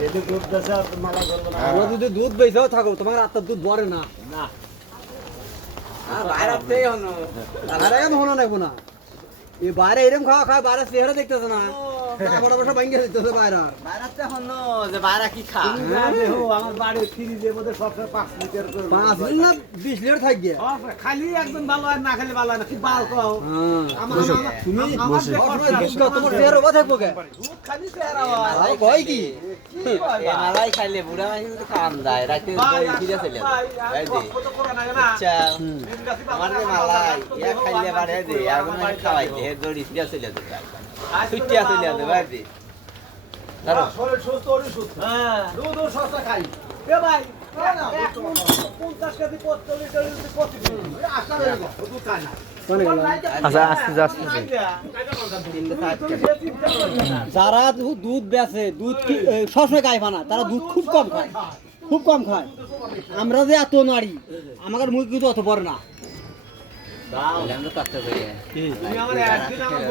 যদি দুধ বেচা মালা করবো না। আমরা যদি দুধ বেচাও থাকো তোমার আত্মার দুধ ভরে না। না বাইরে এখন হনো নাকবো না এই বাইরে এরকম খাওয়া খাওয়া বাইরে চেহারা দেখতেছে না বড় বড় ভাঙ্গে দেখতেছে বাইরে আমার বাড়ির ফ্রিজের মধ্যে সবসময় 5 লিটার করে 5 লিটার না 20 লিটার থাকবে। খালি একদম ভালো আর না খালি ভালো না কি বাল কও তুমি আমার তোমার চেহারা কথা থাকবো কে দুধ খালি চেহারা কয় কি মালাই খাইলে বুড়া মানুষ কিন্তু খাওয়ান যায় রাতে ফিরে চলে আমার যে মালাই ইয়া খাইলে বাড়ে দে আর কোনো খাওয়াইতে হে দড়ি ফিরে চলে যেতে ছুটিয়া চলে যেতে ভাই দি ধরো শরীর সুস্থ ওরই সুস্থ হ্যাঁ দুধ ও সস্তা খাই এ ভাই 50 কেজি 40 লিটার কত আশা রইল দুধ খায় না আচ্ছা আস্তে আস্তে যারা দুধ বেচে দুধ কি সবসময় খায় না তারা দুধ খুব কম খায় খুব কম খায়। আমরা যে এত নারী আমাদের মুখ কিন্তু অত বড় না আমরা কষ্ট করি তুমি আমার একদিন আমার